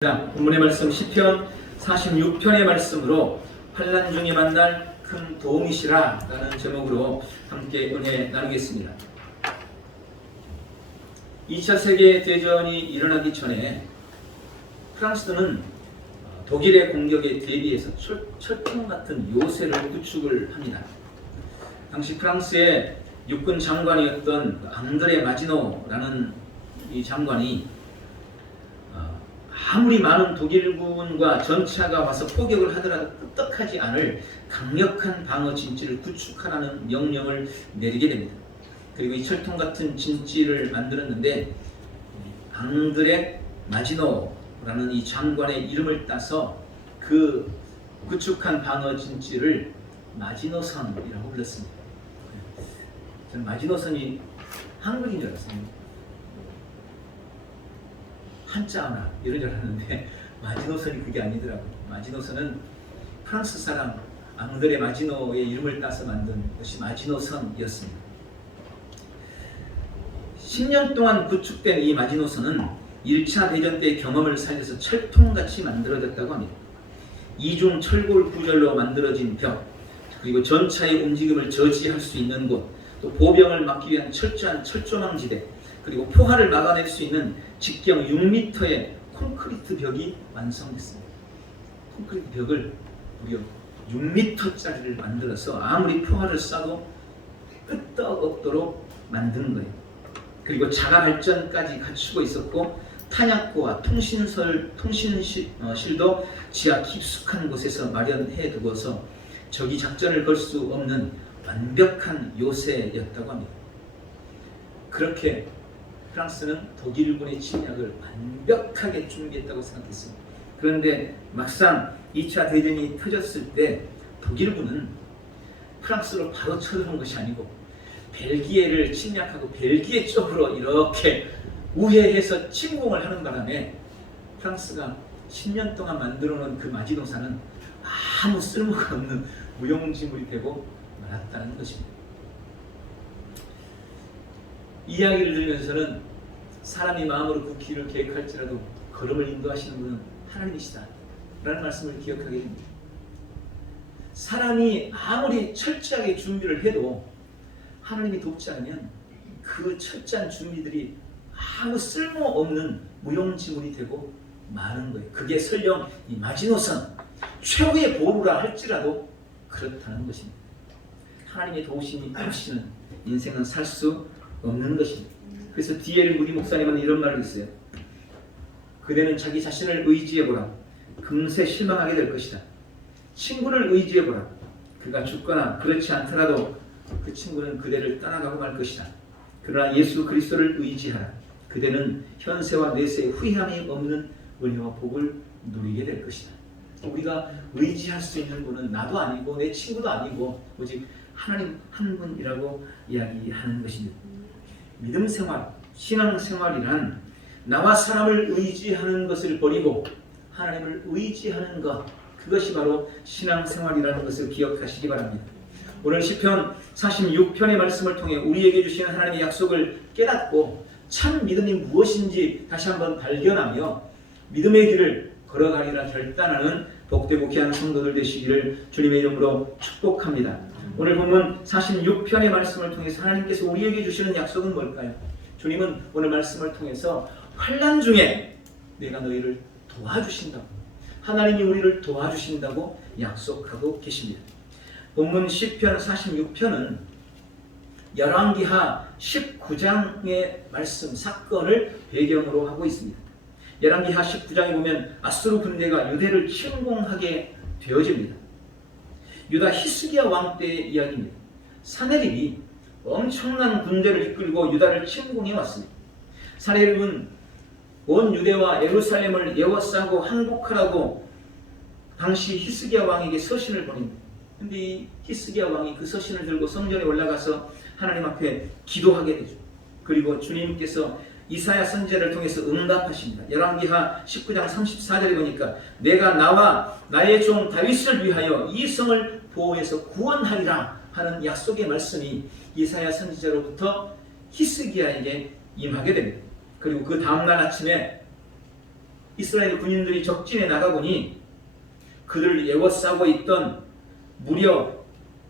본문의 말씀 시편 46편의 말씀으로 환란 중에 만날 큰 도움이시라 라는 제목으로 함께 은혜 나누겠습니다. 2차 세계 대전이 일어나기 전에 프랑스는 독일의 공격에 대비해서 철, 철통 같은 요새를 구축을 합니다. 당시 프랑스의 육군 장관이었던 그 앙드레 마지노라는 이 장관이 어, 아무리 많은 독일군과 전차가 와서 포격을 하더라도 끄떡하지 않을 강력한 방어 진지를 구축하라는 명령을 내리게 됩니다. 그리고 이 철통 같은 진지를 만들었는데 앙드레 마지노라는 이 장관의 이름을 따서 그 구축한 방어 진지를 마지노선이라고 불렀습니다. 저는 마지노선이 한글인 줄 알았어요. 한자나 이런 줄 알았는데 마지노선이 그게 아니더라고요. 마지노선은 프랑스 사람 앙드레 마지노의 이름을 따서 만든 것이 마지노선이었습니다. 10년 동안 구축된 이 마지노선은 1차 대전 때 경험을 살려서 철통같이 만들어졌다고 합니다. 이중 철골 구절로 만들어진 벽, 그리고 전차의 움직임을 저지할 수 있는 곳, 또 보병을 막기 위한 철저한 철조망지대, 그리고 포화를 막아낼 수 있는 직경 6m의 콘크리트 벽이 완성됐습니다. 콘크리트 벽을 무려 6m짜리를 만들어서 아무리 포화를 쏴도 끄떡없도록 만드는 거예요. 그리고 자가 발전까지 갖추고 있었고 탄약고와 통신설 통신실도 지하 깊숙한 곳에서 마련해 두고서 적이 작전을 걸 수 없는 완벽한 요새였다고 합니다. 그렇게 프랑스는 독일군의 침략을 완벽하게 준비했다고 생각했습니다. 그런데 막상 2차 대전이 터졌을 때 독일군은 프랑스로 바로 쳐드는 것이 아니고 벨기에를 침략하고 벨기에 쪽으로 이렇게 우회해서 침공을 하는 바람에 프랑스가 10년 동안 만들어 놓은 그 마지노사는 아무 쓸모가 없는 무용지물이 되고 말았다는 것입니다. 이야기를 들으면서는 사람이 마음으로 그 길을 계획할지라도 걸음을 인도하시는 분은 하나님이시다. 라는 말씀을 기억하게 됩니다. 사람이 아무리 철저하게 준비를 해도 하나님이 돕지 않으면 그 철저한 준비들이 아무 쓸모없는 무용지물이 되고 마는 거예요. 그게 설령 이 마지노선 최고의 보루라 할지라도 그렇다는 것입니다. 하나님의 도우심이 없이는 인생은 살 수 없는 것입니다. 그래서 디엘 무디 목사님은 이런 말을 했어요. 그대는 자기 자신을 의지해보라. 금세 실망하게 될 것이다. 친구를 의지해보라. 그가 죽거나 그렇지 않더라도 그 친구는 그대를 떠나가고 말 것이다. 그러나 예수 그리스도를 의지하라. 그대는 현세와 내세에 후회함이 없는 은혜와 복을 누리게 될 것이다. 우리가 의지할 수 있는 분은 나도 아니고 내 친구도 아니고 오직 하나님 한 분이라고 이야기하는 것입니다. 믿음 생활, 신앙 생활이란 나와 사람을 의지하는 것을 버리고 하나님을 의지하는 것 그것이 바로 신앙 생활이라는 것을 기억하시기 바랍니다. 오늘 시편 46편의 말씀을 통해 우리에게 주시는 하나님의 약속을 깨닫고 참 믿음이 무엇인지 다시 한번 발견하며 믿음의 길을 걸어가리라 결단하는 복되고 귀한 성도들 되시기를 주님의 이름으로 축복합니다. 오늘 본문 46편의 말씀을 통해서 하나님께서 우리에게 주시는 약속은 뭘까요? 주님은 오늘 말씀을 통해서 환란 중에 내가 너희를 도와주신다고 하나님이 우리를 도와주신다고 약속하고 계십니다. 본문 10편 46편은 열왕기하 19장의 말씀 사건을 배경으로 하고 있습니다. 열왕기하 19장에 보면 아수르 군대가 유대를 침공하게 되어집니다. 유다 히스기야 왕 때의 이야기입니다. 사내립이 엄청난 군대를 이끌고 유다를 침공해 왔습니다. 사내립은 온 유대와 예루살렘을 에워싸고 항복하라고 당시 히스기야 왕에게 서신을 보냅니다. 근데 이 히스기야 왕이 그 서신을 들고 성전에 올라가서 하나님 앞에 기도하게 되죠. 그리고 주님께서 이사야 선지자를 통해서 응답하십니다. 열왕기하 19장 34절에 보니까 내가 나와 나의 종 다윗을 위하여 이 성을 보호해서 구원하리라 하는 약속의 말씀이 이사야 선지자로부터 히스기야에게 임하게 됩니다. 그리고 그 다음 날 아침에 이스라엘 군인들이 적진에 나가보니 그들을 에워싸고 있던 무려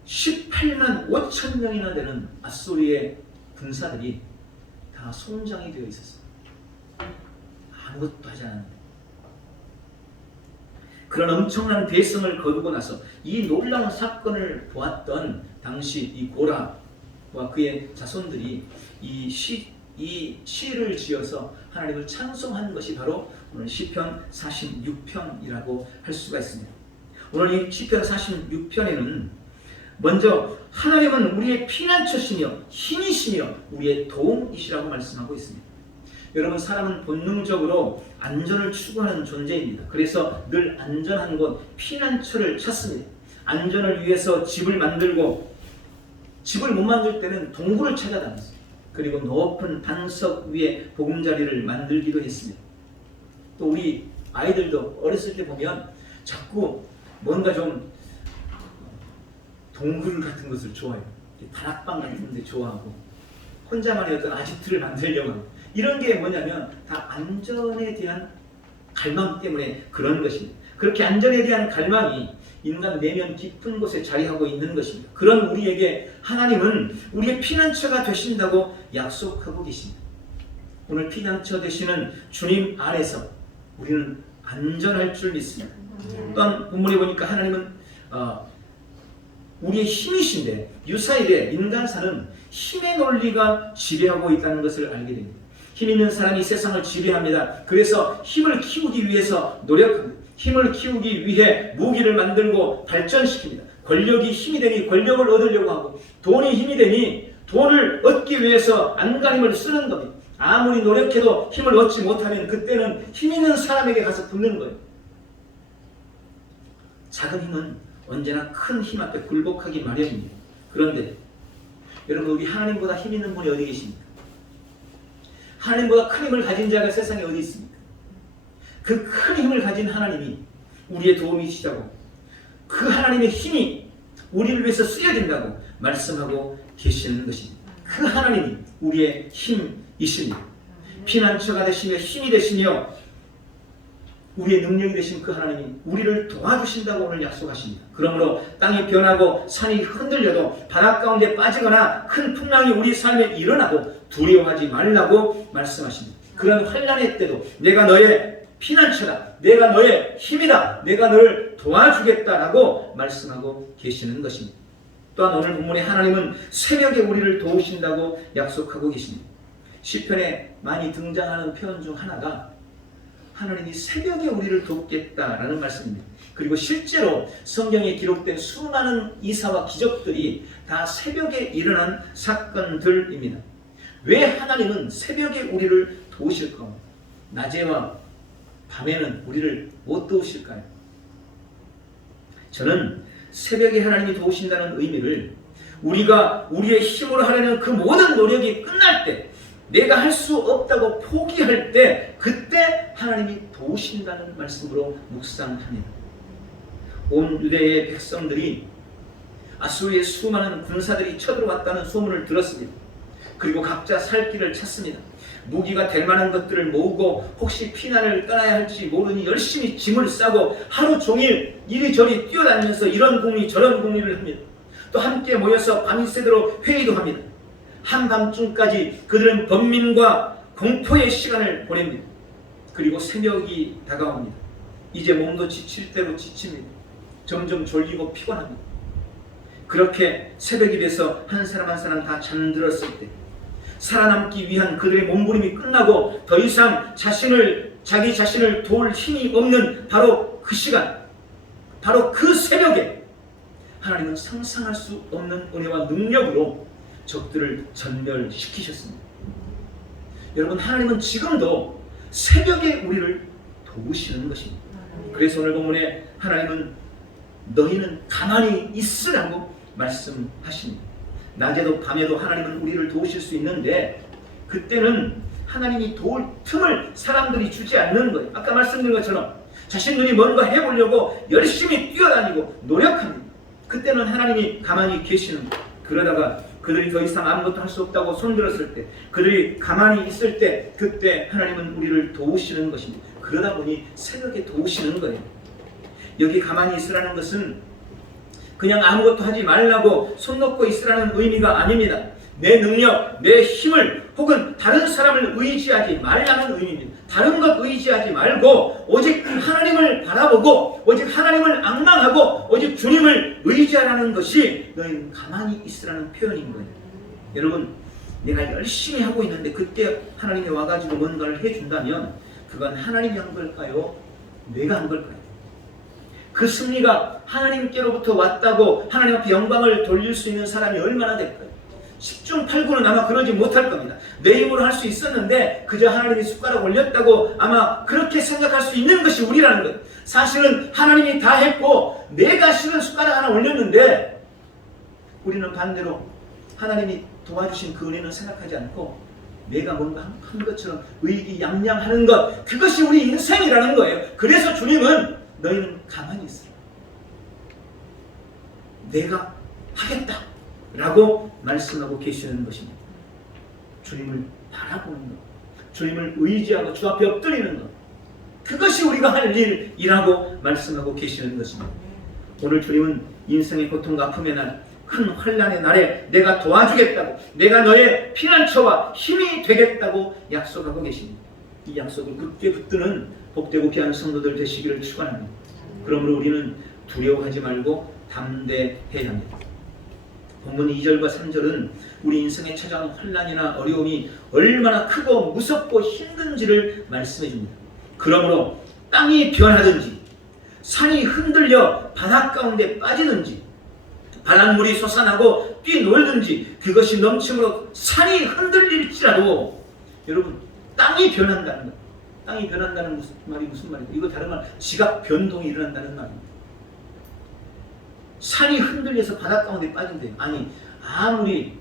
18만 5천 명이나 되는 아소리의 군사들이 다 송장이 되어 있었어요. 아무것도 하지 않았는데. 그런 엄청난 대성을 거두고 나서 이 놀라운 사건을 보았던 당시 이 고라와 그의 자손들이 이 시, 이 시를 지어서 하나님을 찬송한 것이 바로 오늘 시편 46편이라고 할 수가 있습니다. 오늘 이 시편 46편에는 먼저 하나님은 우리의 피난처시며 힘이시며 우리의 도움이시라고 말씀하고 있습니다. 여러분 사람은 본능적으로 안전을 추구하는 존재입니다. 그래서 늘 안전한 곳 피난처를 찾습니다. 안전을 위해서 집을 만들고 집을 못 만들 때는 동굴을 찾아다녔어요. 그리고 높은 반석 위에 보금자리를 만들기도 했습니다. 또 우리 아이들도 어렸을 때 보면 자꾸 뭔가 좀 동굴 같은 것을 좋아해요. 다락방 같은 데 좋아하고 혼자만의 어떤 아지트를 만들려고 하고 이런 게 뭐냐면 다 안전에 대한 갈망 때문에 그런 것입니다. 그렇게 안전에 대한 갈망이 인간 내면 깊은 곳에 자리하고 있는 것입니다. 그런 우리에게 하나님은 우리의 피난처가 되신다고 약속하고 계십니다. 오늘 피난처 되시는 주님 안에서 우리는 안전할 줄 믿습니다. 또한 본문에 보니까 하나님은 어, 우리의 힘이신데 유사일에 인간사는 힘의 논리가 지배하고 있다는 것을 알게 됩니다. 힘 있는 사람이 세상을 지배합니다. 그래서 힘을 키우기 위해서 노력합니다. 힘을 키우기 위해 무기를 만들고 발전시킵니다. 권력이 힘이 되니 권력을 얻으려고 하고 돈이 힘이 되니 돈을 얻기 위해서 안간힘을 쓰는 겁니다. 아무리 노력해도 힘을 얻지 못하면 그때는 힘 있는 사람에게 가서 붙는 거예요. 작은 힘은 언제나 큰 힘 앞에 굴복하기 마련입니다. 그런데 여러분 우리 하나님보다 힘 있는 분이 어디 계십니까? 하나님보다 큰 힘을 가진 자가 세상에 어디 있습니까? 그 큰 힘을 가진 하나님이 우리의 도움이시다고 그 하나님의 힘이 우리를 위해서 쓰여진다고 말씀하고 계시는 것입니다. 그 하나님이 우리의 힘이십니다. 피난처가 되시며 힘이 되시며 우리의 능력이 되신 그 하나님이 우리를 도와주신다고 오늘 약속하십니다. 그러므로 땅이 변하고 산이 흔들려도 바닷 가운데 빠지거나 큰 풍랑이 우리 삶에 일어나도 두려워하지 말라고 말씀하십니다. 그런 환란의 때도 내가 너의 피난처다. 내가 너의 힘이다. 내가 너를 도와주겠다라고 말씀하고 계시는 것입니다. 또한 오늘 본문에 하나님은 새벽에 우리를 도우신다고 약속하고 계십니다. 시편에 많이 등장하는 표현 중 하나가 하나님이 새벽에 우리를 돕겠다라는 말씀입니다. 그리고 실제로 성경에 기록된 수많은 이사와 기적들이 다 새벽에 일어난 사건들입니다. 왜 하나님은 새벽에 우리를 도우실까? 낮에와 밤에는 우리를 못 도우실까요? 저는 새벽에 하나님이 도우신다는 의미를 우리가 우리의 힘으로 하려는 그 모든 노력이 끝날 때 내가 할 수 없다고 포기할 때 그때 하나님이 도우신다는 말씀으로 묵상합니다. 온 유대의 백성들이 아수르의 수많은 군사들이 쳐들어왔다는 소문을 들었습니다. 그리고 각자 살 길을 찾습니다. 무기가 될 만한 것들을 모으고 혹시 피난을 떠나야 할지 모르니 열심히 짐을 싸고 하루 종일 이리저리 뛰어다니면서 이런 공리 저런 공리를 합니다. 또 함께 모여서 밤이 새도록 회의도 합니다. 한밤중까지 그들은 번민과 공포의 시간을 보냅니다. 그리고 새벽이 다가옵니다. 이제 몸도 지칠 대로 지칩니다. 점점 졸리고 피곤합니다. 그렇게 새벽이 돼서 한 사람 한 사람 다 잠들었을 때 살아남기 위한 그들의 몸부림이 끝나고 더 이상 자신을 자기 자신을 도울 힘이 없는 바로 그 시간 바로 그 새벽에 하나님은 상상할 수 없는 은혜와 능력으로 적들을 전멸시키셨습니다. 여러분 하나님은 지금도 새벽에 우리를 도우시는 것입니다. 그래서 오늘 본문에 하나님은 너희는 가만히 있으라고 말씀하십니다. 낮에도 밤에도 하나님은 우리를 도우실 수 있는데 그때는 하나님이 도울 틈을 사람들이 주지 않는 거예요. 아까 말씀드린 것처럼 자신들이 뭔가 해보려고 열심히 뛰어다니고 노력합니다. 그때는 하나님이 가만히 계시는 거예요. 그러다가 그들이 더 이상 아무것도 할 수 없다고 손들었을 때, 그들이 가만히 있을 때, 그때 하나님은 우리를 도우시는 것입니다. 그러다 보니 새벽에 도우시는 거예요. 여기 가만히 있으라는 것은 그냥 아무것도 하지 말라고 손 놓고 있으라는 의미가 아닙니다. 내 능력, 내 힘을 혹은 다른 사람을 의지하지 말라는 의미입니다. 다른 것 의지하지 말고 오직 하나님을 바라보고 오직 하나님을 악망하고 오직 주님을 의지하라는 것이 너희는 가만히 있으라는 표현인 거예요. 여러분 내가 열심히 하고 있는데 그때 하나님이 와가지고 뭔가를 해준다면 그건 하나님이 한 걸까요? 내가 한 걸까요? 그 승리가 하나님께로부터 왔다고 하나님 앞에 영광을 돌릴 수 있는 사람이 얼마나 될까요? 10중 8구는 아마 그러지 못할 겁니다. 내 힘으로 할 수 있었는데 그저 하나님이 숟가락 올렸다고 아마 그렇게 생각할 수 있는 것이 우리라는 거예요. 사실은 하나님이 다 했고 내가 실은 숟가락 하나 올렸는데 우리는 반대로 하나님이 도와주신 그 은혜는 생각하지 않고 내가 뭔가 한- 한 것처럼 의기양양하는 것 그것이 우리 인생이라는 거예요. 그래서 주님은 너희는 가만히 있으라. 내가 하겠다. 라고 말씀하고 계시는 것입니다. 주님을 바라보는 것. 주님을 의지하고 주 앞에 엎드리는 것. 그것이 우리가 할 일이라고 말씀하고 계시는 것입니다. 오늘 주님은 인생의 고통과 아픔의 날, 큰 환란의 날에 내가 도와주겠다고, 내가 너의 피난처와 힘이 되겠다고 약속하고 계십니다. 이 약속을 굳게 붙드는 복되고 귀한 성도들 되시기를 축원합니다. 그러므로 우리는 두려워하지 말고 담대해야 합니다. 본문 2절과 3절은 우리 인생에 찾아온 환란이나 어려움이 얼마나 크고 무섭고 힘든지를 말씀해 줍니다. 그러므로 땅이 변하든지 산이 흔들려 바닷 가운데 빠지든지 바닷물이 솟아나고 뛰놀든지 그것이 넘침으로 산이 흔들릴지라도 여러분 땅이 변한다는 것 땅이 변한다는 말이 무슨 말이죠? 이거 다른 말 지각 변동이 일어난다는 말입니다. 산이 흔들려서 바닷 가운데 빠진대요. 아니 아무리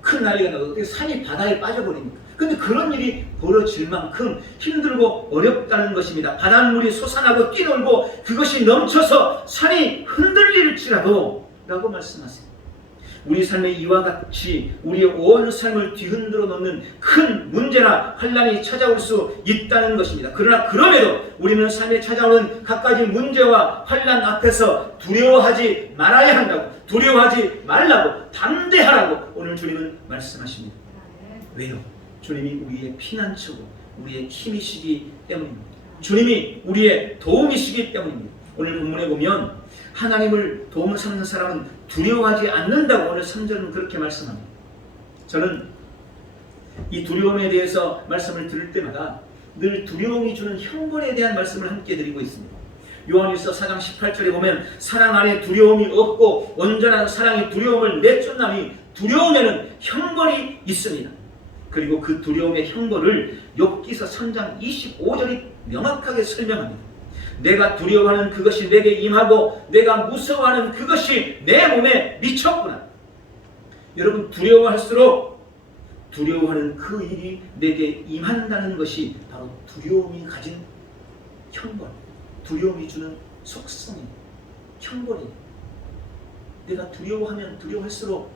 큰 난리가 나도 어떻게 산이 바다에 빠져버립니까? 근데 그런 일이 벌어질 만큼 힘들고 어렵다는 것입니다. 바닷물이 솟아나고 뛰놀고 그것이 넘쳐서 산이 흔들릴지라도 라고 말씀하세요. 우리 삶의 이와 같이 우리의 온 삶을 뒤흔들어 놓는 큰 문제나 환란이 찾아올 수 있다는 것입니다. 그러나 그럼에도 우리는 삶에 찾아오는 갖가지 문제와 환란 앞에서 두려워하지 말아야 한다고 두려워하지 말라고 담대하라고 오늘 주님은 말씀하십니다. 왜요? 주님이 우리의 피난처고 우리의 힘이시기 때문입니다. 주님이 우리의 도움이시기 때문입니다. 오늘 본문에 보면 하나님을 도움을 삼는 사람은 두려워하지 않는다고 오늘 3절은 그렇게 말씀합니다. 저는 이 두려움에 대해서 말씀을 들을 때마다 늘 두려움이 주는 형벌에 대한 말씀을 함께 드리고 있습니다. 요한일서 4장 18절에 보면 사랑 안에 두려움이 없고 온전한 사랑이 두려움을 내쫓나니 두려움에는 형벌이 있습니다. 그리고 그 두려움의 형벌을 욥기서 3장 25절이 명확하게 설명합니다. 내가 두려워하는 그것이 내게 임하고 내가 무서워하는 그것이 내 몸에 미쳤구나. 여러분 두려워할수록 두려워하는 그 일이 내게 임한다는 것이 바로 두려움이 가진 형벌, 두려움이 주는 속성이 형벌이에요. 내가 두려워하면 두려워할수록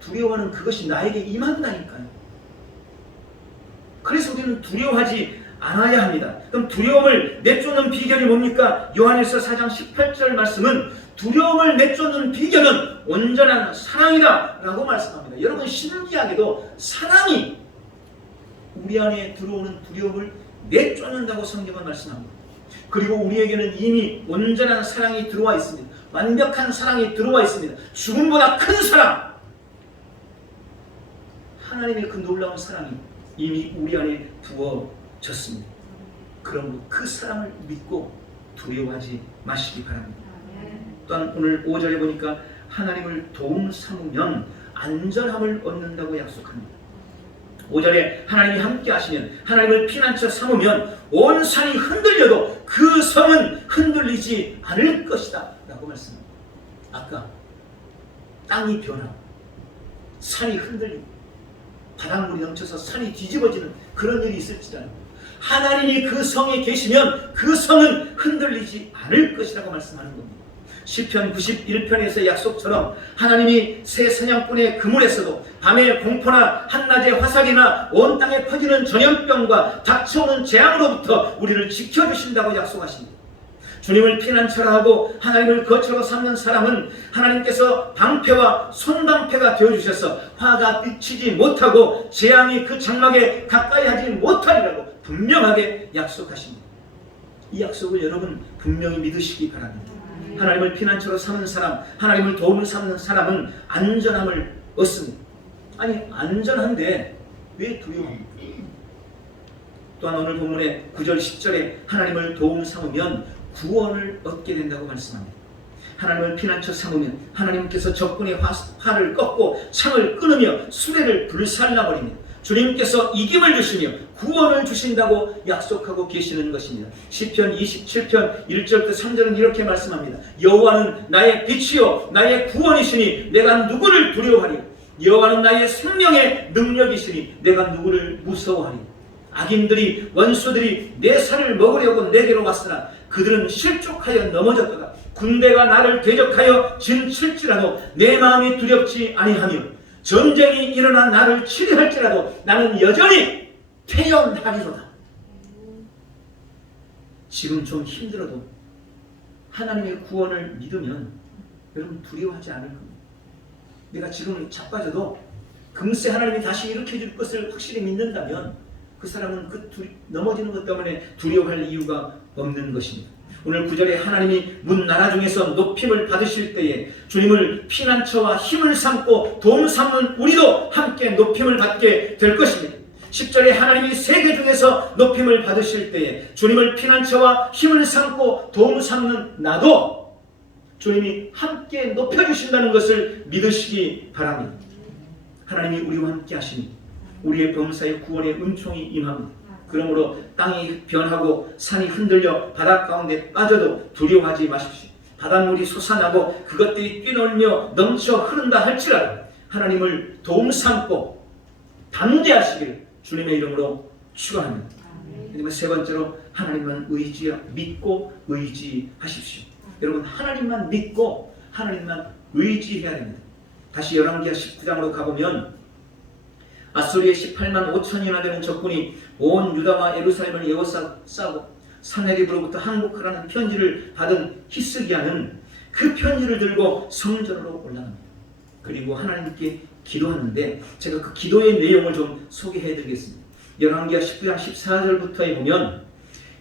두려워하는 그것이 나에게 임한다니까요. 그래서 우리는 두려워하지 않아야 합니다. 그럼 두려움을 내쫓는 비결이 뭡니까? 요한일서 4장 18절 말씀은 두려움을 내쫓는 비결은 온전한 사랑이다 라고 말씀합니다. 여러분 신기하게도 사랑이 우리 안에 들어오는 두려움을 내쫓는다고 성경은 말씀합니다. 그리고 우리에게는 이미 온전한 사랑이 들어와 있습니다. 완벽한 사랑이 들어와 있습니다. 죽음보다 큰 사랑! 하나님의 그 놀라운 사랑이 이미 우리 안에 부어 졌습니다. 그러므로 그 사랑을 믿고 두려워하지 마시기 바랍니다. 또한 오늘 5절에 보니까 하나님을 도움 삼으면 안전함을 얻는다고 약속합니다. 5절에 하나님이 함께 하시면 하나님을 피난처 삼으면 온 산이 흔들려도 그 성은 흔들리지 않을 것이다 라고 말씀합니다. 아까 땅이 변하고 산이 흔들리고 바닷물이 넘쳐서 산이 뒤집어지는 그런 일이 있을지라도 하나님이 그 성에 계시면 그 성은 흔들리지 않을 것이라고 말씀하는 겁니다. 시편 91편에서 약속처럼 하나님이 새 사냥꾼의 그물에서도 밤의 공포나 한낮의 화살이나 온 땅에 퍼지는 전염병과 닥쳐오는 재앙으로부터 우리를 지켜주신다고 약속하십니다. 주님을 피난처라 하고 하나님을 거처로 삼는 사람은 하나님께서 방패와 손방패가 되어주셔서 화가 비치지 못하고 재앙이 그 장막에 가까이 하지 못하리라고 분명하게 약속하십니다. 이 약속을 여러분 분명히 믿으시기 바랍니다. 하나님을 피난처로 삼는 사람, 하나님을 도움을 삼는 사람은 안전함을 얻습니다. 아니 안전한데 왜 두려워합니까? 또한 오늘 본문의 9절 10절에 하나님을 도움 삼으면 구원을 얻게 된다고 말씀합니다. 하나님을 피난처 삼으면 하나님께서 적군의 화, 화를 꺾고 창을 끊으며 수레를 불살라버립니다. 주님께서 이김을 주시며 구원을 주신다고 약속하고 계시는 것입니다. 시편 27편 1절부터 3절은 이렇게 말씀합니다. 여호와는 나의 빛이요 나의 구원이시니 내가 누구를 두려워하리 여호와는 나의 생명의 능력이시니 내가 누구를 무서워하리 악인들이 원수들이 내 살을 먹으려고 내게로 왔으나 그들은 실족하여 넘어졌도다 군대가 나를 대적하여 진칠지라도 내 마음이 두렵지 아니하며 전쟁이 일어나 나를 치료할지라도 나는 여전히 태연하리로다 지금 좀 힘들어도 하나님의 구원을 믿으면 여러분 두려워하지 않을 겁니다 내가 지금 자빠져도 금세 하나님이 다시 일으켜 줄 것을 확실히 믿는다면 그 사람은 그 두, 넘어지는 것 때문에 두려워할 이유가 없는 것입니다. 오늘 구절에 하나님이 문 나라 중에서 높임을 받으실 때에 주님을 피난처와 힘을 삼고 도움 삼는 우리도 함께 높임을 받게 될 것입니다. 10절에 하나님이 세계 중에서 높임을 받으실 때에 주님을 피난처와 힘을 삼고 도움 삼는 나도 주님이 함께 높여주신다는 것을 믿으시기 바랍니다. 하나님이 우리와 함께 하시니 우리의 범사의 구원의 은총이 임합니다. 그러므로 땅이 변하고 산이 흔들려 바다 가운데 빠져도 두려워하지 마십시오. 바닷물이 솟아나고 그것들이 뛰놀며 넘쳐 흐른다 할지라도 하나님을 도움 삼고 담대하시기를 주님의 이름으로 축원합니다. 그다음에 세 번째로 하나님만 의지 믿고 의지하십시오. 여러분 하나님만 믿고 하나님만 의지해야 됩니다. 다시 열왕기하 19장으로 가보면 아수리의 18만 5천이나 되는 적군이 온 유다와 예루살렘을 에워싸고 사내립으로부터 항복하라는 편지를 받은 히스기야는 그 편지를 들고 성전으로 올라갑니다. 그리고 하나님께 기도하는데 제가 그 기도의 내용을 좀 소개해 드리겠습니다. 열왕기하 19장 14절부터에 보면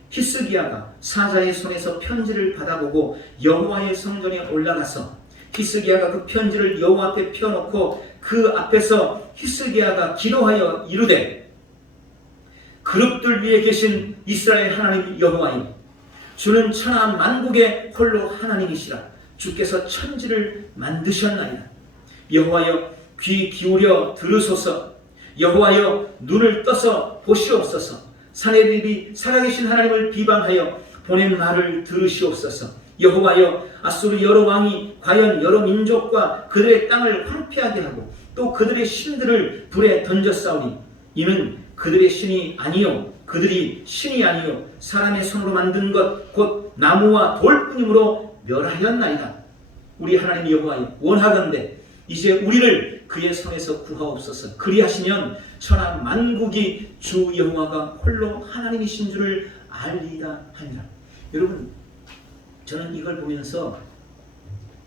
히스기야가 사자의 손에서 편지를 받아보고 여호와의 성전에 올라가서 히스기야가 그 편지를 여호와 앞에 펴놓고 그 앞에서 히스기야가 기도하여 이르되 그룹들 위에 계신 이스라엘 하나님 여호와여 주는 천하 만국의 홀로 하나님이시라 주께서 천지를 만드셨나이다 여호와여 귀 기울여 들으소서. 여호와여 눈을 떠서 보시옵소서. 사내립이 살아계신 하나님을 비방하여 보낸 말을 들으시옵소서. 여호와여 아수르 여러 왕이 과연 여러 민족과 그들의 땅을 황폐하게 하고 또 그들의 신들을 불에 싸우니 이는 그들의 신이 아니요 그들이 신이 아니요 사람의 손으로 만든 것 곧 나무와 돌뿐이므로 멸하였나이다. 우리 하나님 여호와여 원하건대 이제 우리를 그의 손에서 구하옵소서 그리하시면 천하 만국이 주 여호와가 홀로 하나님이신 줄을 알리다 하니라 여러분 저는 이걸 보면서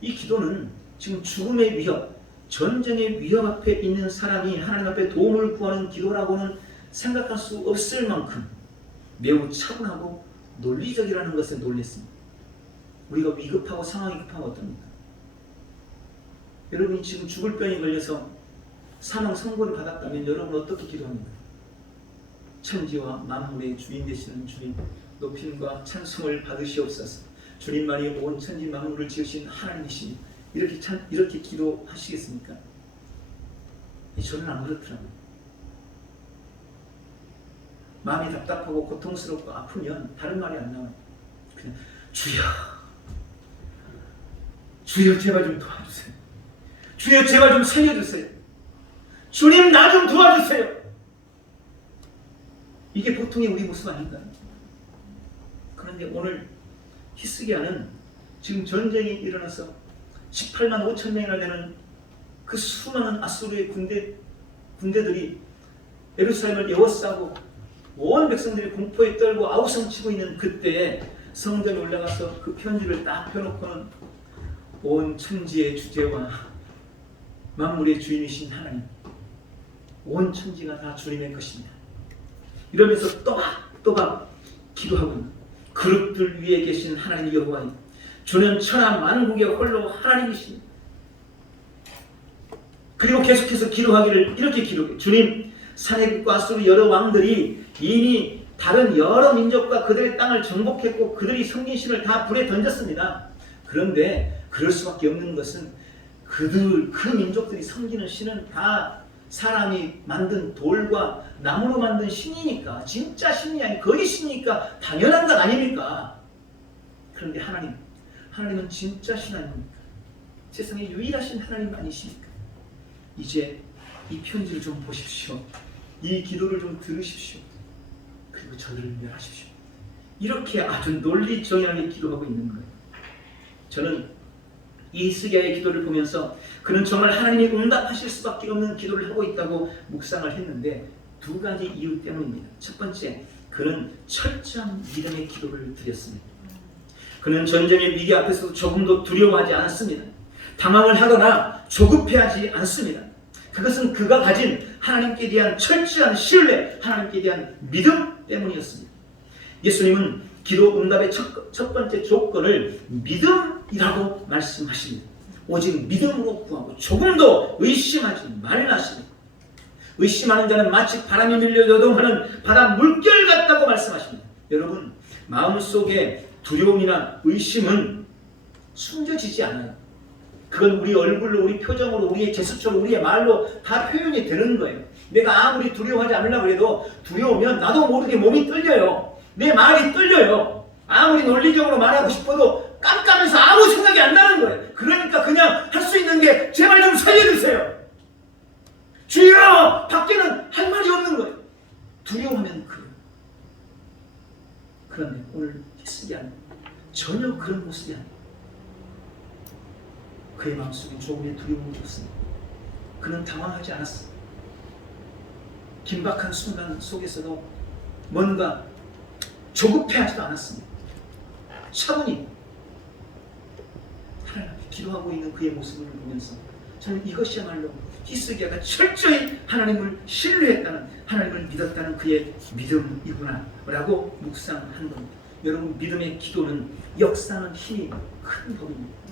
이 기도는 지금 죽음의 위협, 전쟁의 위협 앞에 있는 사람이 하나님 앞에 도움을 구하는 기도라고는 생각할 수 없을 만큼 매우 차분하고 논리적이라는 것에 놀랐습니다. 우리가 위급하고 상황이 급하면 어떻습니까? 여러분이 지금 죽을 병에 걸려서 사망 선고를 받았다면 여러분 어떻게 기도합니까? 천지와 만물의 주인 되시는 주님 높임과 찬송을 받으시옵소서. 주님만이 온 천지 만물을 지으신 하나님이시니 이렇게 참 이렇게 기도하시겠습니까? 저는 안 그렇더라고요. 마음이 답답하고 고통스럽고 아프면 다른 말이 안 나와요. 그냥 주여, 주여 제발 좀 도와주세요. 주여 제발 좀 살려주세요. 주님 나 좀 도와주세요. 이게 보통의 우리 모습 아닌가요? 그런데 오늘 히스기야는 지금 전쟁이 일어나서 18만 5천 명이나 되는 그 수많은 아수르의 군대 군대들이 예루살렘을 에워싸고 온 백성들이 공포에 떨고 아우성치고 있는 그때에 성전에 올라가서 그 편지를 딱 펴놓고는 온 천지의 주제와 만물의 주인이신 하나님 온 천지가 다 주님의 것입니다. 이러면서 또박또박 기도하고 그룹들 위에 계신 하나님 여호와님 주는 천하 만국의 홀로 하나님이십니다. 그리고 계속해서 기도하기를 이렇게 기록해 주님 사내국과 아수르 여러 왕들이 이미 다른 여러 민족과 그들의 땅을 정복했고 그들이 섬긴 신을 다 불에 던졌습니다. 그런데 그럴 수밖에 없는 것은 그들 그 민족들이 섬기는 신은 다 사람이 만든 돌과 나무로 만든 신이니까 진짜 신이 아니 거짓 신이니까 당연한 것 아닙니까? 그런데 하나님 하나님은 진짜 신 아닙니까? 세상에 유일하신 하나님 아니십니까? 이제 이 편지를 좀 보십시오. 이 기도를 좀 들으십시오. 그리고 저를 멸하십시오. 이렇게 아주 논리정연하게 기도하고 있는 거예요. 저는 이 스기야의 기도를 보면서 그는 정말 하나님이 응답하실 수밖에 없는 기도를 하고 있다고 묵상을 했는데 두 가지 이유 때문입니다. 첫 번째, 그는 철저한 믿음의 기도를 드렸습니다. 그는 전쟁의 위기 앞에서도 조금도 두려워하지 않았습니다. 당황을 하거나 조급해하지 않습니다. 그것은 그가 가진 하나님께 대한 철저한 신뢰, 하나님께 대한 믿음 때문이었습니다. 예수님은 기도 응답의 첫, 첫 번째 조건을 믿음이라고 말씀하십니다. 오직 믿음으로 구하고 조금도 의심하지 말라십니다. 의심하는 자는 마치 바람이 밀려 요동하는 바다 물결 같다고 말씀하십니다. 여러분 마음속에 두려움이나 의심은 숨겨지지 않아요. 그건 우리 얼굴로, 우리 표정으로, 우리의 제스처로, 우리의 말로 다 표현이 되는 거예요. 내가 아무리 두려워하지 않으려고 해도 두려우면 나도 모르게 몸이 떨려요. 내 말이 떨려요. 아무리 논리적으로 말하고 싶어도 깜깜해서 아무 생각이 안 나는 거예요. 그러니까 그냥 할 수 있는 게 제발 좀 살려주세요. 주여! 밖에는 할 말이 없는 거예요. 두려워하면 그. 그런데 오늘 히스기 안 전혀 그런 모습이 아니에요. 그의 마음속에 조금의 두려움이 없습니다. 그는 당황하지 않았습니다. 긴박한 순간 속에서도 뭔가 조급해하지도 않았습니다. 차분히 하나님 앞에 기도하고 있는 그의 모습을 보면서 저는 이것이야말로 히스기야가 철저히 하나님을 신뢰했다는 하나님을 믿었다는 그의 믿음이구나 라고 묵상한 겁니다. 여러분 믿음의 기도는 역사는 힘이 큰 법입니다.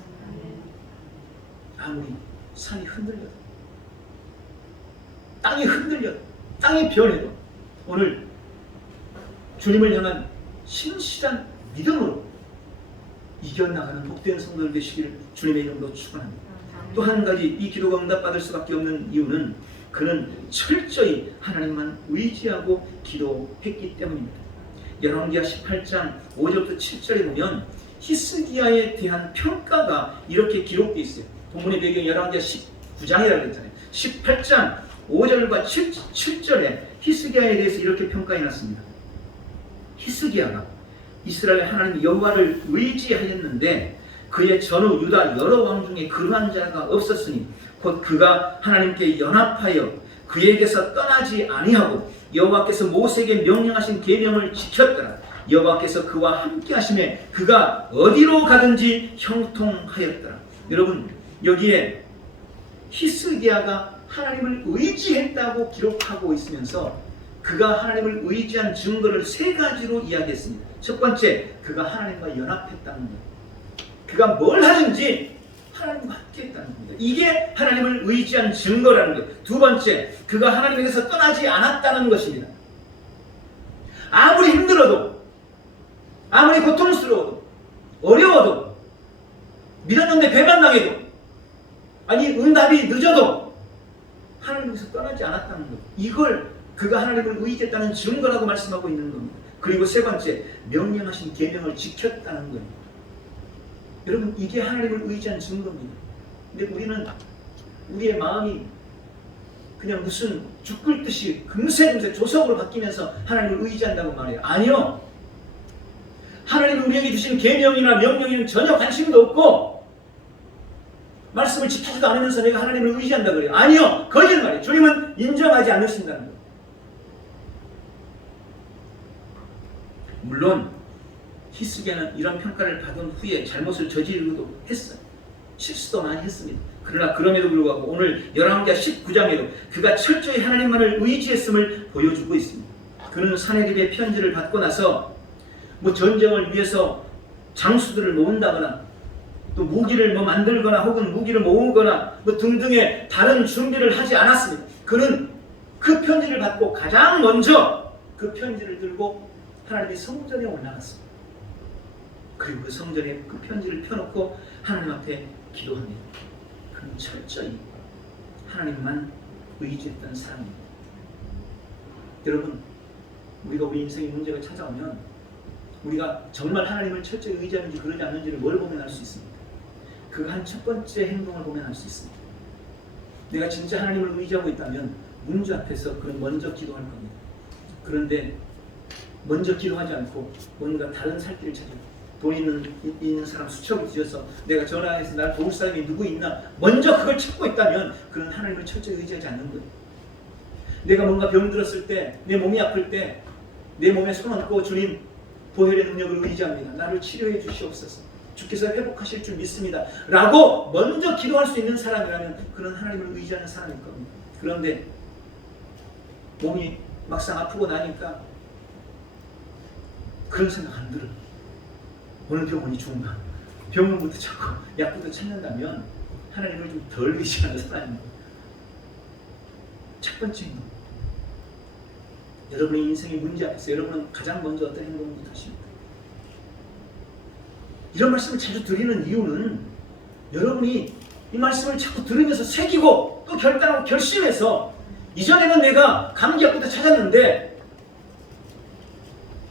아무리 산이 흔들려도 땅이 흔들려도 땅이 변해도 오늘 주님을 향한 신실한 믿음으로 이겨나가는 복된 성도들 되시기를 주님의 이름으로 축원합니다. 또 한 가지 이 기도가 응답받을 수밖에 없는 이유는 그는 철저히 하나님만 의지하고 기도했기 때문입니다. 열왕기하 18장 5절부터 7절에 보면 히스기야에 대한 평가가 이렇게 기록되어 있어요. 본문의 배경 열왕기하 19장이라고 했잖아요. 18장 5절과 7, 7절에 히스기야에 대해서 이렇게 평가해 놨습니다. 히스기야가 이스라엘 하나님 여호와를 의지하였는데 그의 전후 유다 여러 왕 중에 그러한 자가 없었으니 곧 그가 하나님께 연합하여 그에게서 떠나지 아니하고 여호와께서 모세에게 명령하신 계명을 지켰더라. 여호와께서 그와 함께 하심에 그가 어디로 가든지 형통하였더라. 여러분 여기에 히스기야가 하나님을 의지했다고 기록하고 있으면서 그가 하나님을 의지한 증거를 세 가지로 이야기했습니다. 첫 번째, 그가 하나님과 연합했다는 것. 그가 뭘 하든지 하나님과 함께 했다는 겁니다. 이게 하나님을 의지한 증거라는 것. 두 번째, 그가 하나님에게서 떠나지 않았다는 것입니다. 아무리 힘들어도, 아무리 고통스러워도, 어려워도, 믿었는데 배반당해도, 아니 응답이 늦어도 하나님에서 떠나지 않았다는 것. 이걸 그가 하나님을 의지했다는 증거라고 말씀하고 있는 겁니다. 그리고 세 번째, 명령하신 계명을 지켰다는 거예요. 여러분, 이게 하나님을 의지한 증거입니다. 근데 우리는 우리의 마음이 그냥 무슨 죽을 듯이 금세 금세 조석으로 바뀌면서 하나님을 의지한다고 말해요. 아니요. 하나님이 우리에게 주신 계명이나 명령에는 전혀 관심도 없고 말씀을 지키지도 않으면서 내가 하나님을 의지한다 그래요. 아니요. 거짓말이에요. 주님은 인정하지 않으신다는 거예요. 물론 히스기야는 이런 평가를 받은 후에 잘못을 저지르기도 했어요. 실수도 많이 했습니다. 그러나 그럼에도 불구하고 오늘 11장 19장에도 그가 철저히 하나님만을 의지했음을 보여주고 있습니다. 그는 사내립의 편지를 받고 나서 뭐 전쟁을 위해서 장수들을 모은다거나 또 무기를 뭐 만들거나 혹은 무기를 모으거나 뭐 등등의 다른 준비를 하지 않았습니다. 그는 그 편지를 받고 가장 먼저 그 편지를 들고 하나님의 성전에 올라갔습니다. 그리고 그 성전에 그 편지를 펴놓고 하나님 앞에 기도합니다. 그는 철저히 하나님만 의지했던 사람입니다. 여러분, 우리가 우리 인생에 문제가 찾아오면 우리가 정말 하나님을 철저히 의지하는지 그러지 않는지를 뭘 보면 알 수 있습니다. 그 한 첫 번째 행동을 보면 알 수 있습니다. 내가 진짜 하나님을 의지하고 있다면 문제 앞에서 그는 먼저 기도할 겁니다. 그런데 먼저 기도하지 않고 뭔가 다른 살 길을 찾아 돈 있는 이- 있는 사람 수첩을 뒤져서 내가 전화해서 날 도울 사람이 누구 있나 먼저 그걸 찾고 있다면 그는 하나님을 철저히 의지하지 않는 거예요. 내가 뭔가 병들었을 때 내 몸이 아플 때 내 몸에 손 얹고 주님 보혈의 능력을 의지합니다. 나를 치료해 주시옵소서. 주께서 회복하실 줄 믿습니다. 라고 먼저 기도할 수 있는 사람이라면 그는 하나님을 의지하는 사람일 겁니다. 그런데 몸이 막상 아프고 나니까 그런 생각 안 들어요. 오늘 병원이 좋은가? 병원부터 찾고 약부터 찾는다면 하나님을 좀 덜 의지하는 사람입니다. 첫 번째 행동. 여러분의 인생의 문제 앞에서 여러분은 가장 먼저 어떤 행동을 하십니까? 이런 말씀을 자주 드리는 이유는 여러분이 이 말씀을 자꾸 들으면서 새기고 또 결단하고 결심해서 이전에는 내가 감기약부터 찾았는데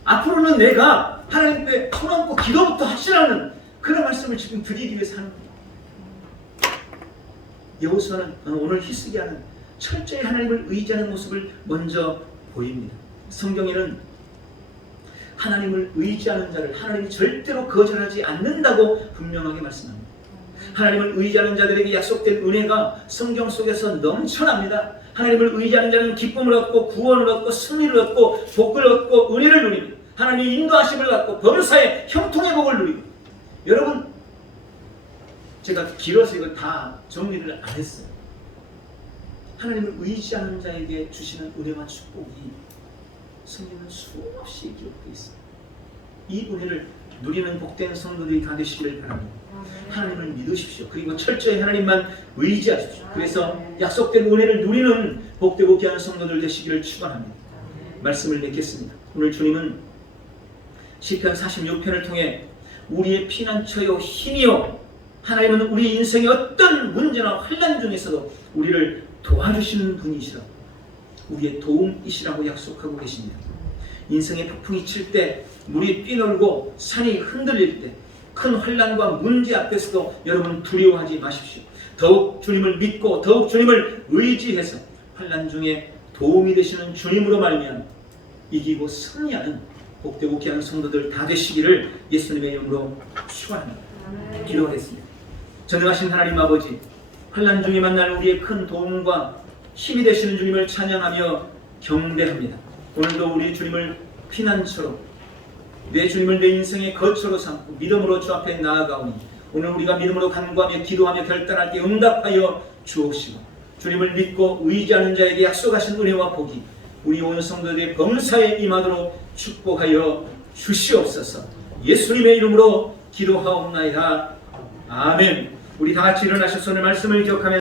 앞으로는 내가 하나님께 손 얹고 기도부터 하시라는 그런 말씀을 지금 드리기 위해서 하는 겁니다. 여호수아는 오늘 히스기야는 철저히 하나님을 의지하는 모습을 먼저 보입니다. 성경에는 하나님을 의지하는 자를 하나님이 절대로 거절하지 않는다고 분명하게 말씀합니다. 하나님을 의지하는 자들에게 약속된 은혜가 성경 속에서 넘쳐납니다. 하나님을 의지하는 자는 기쁨을 얻고 구원을 얻고 승리를 얻고 복을 얻고 은혜를 누립니다. 하나님의 인도하심을 받고 범사의 형통의 복을 누리고 여러분 제가 길어서 이걸 다 정리를 안 했어요. 하나님을 의지하는 자에게 주시는 은혜와 축복이 성경은 수없이 기록되어 있습니다. 이 은혜를 누리는 복된 성도들이 다 되시기를 바랍니다. 하나님을 믿으십시오. 그리고 철저히 하나님만 의지하십시오. 그래서 약속된 은혜를 누리는 복되고 귀한 성도들 되시기를 축원합니다. 말씀을 맺겠습니다. 오늘 주님은 시편 46편을 통해 우리의 피난처요 힘이요 하나님은 우리 인생의 어떤 문제나 환란 중에서도 우리를 도와주시는 분이시라 우리의 도움이시라고 약속하고 계십니다. 인생의 폭풍이 칠 때 물이 뛰놀고 산이 흔들릴 때 큰 환란과 문제 앞에서도 여러분 두려워하지 마십시오. 더욱 주님을 믿고 더욱 주님을 의지해서 환란 중에 도움이 되시는 주님으로 말미암아 이기고 승리하는 복되고 귀한 성도들 다 되시기를 예수님의 이름으로 축원합니다. 기도하겠습니다. 전능하신 하나님 아버지 환란 중에 만날 우리의 큰 도움과 힘이 되시는 주님을 찬양하며 경배합니다. 오늘도 우리 주님을 피난처로 내 주님을 내 인생의 거처로 삼고 믿음으로 주 앞에 나아가오니 오늘 우리가 믿음으로 간구하며 기도하며 결단할 때 응답하여 주옵시고 주님을 믿고 의지하는 자에게 약속하신 은혜와 복이 우리 온 성도들의 범사에 임하도록 축복하여 주시옵소서. 예수님의 이름으로 기도하옵나이다. 아멘. 우리 다 같이 일어나셔서 오늘 말씀을 기억하며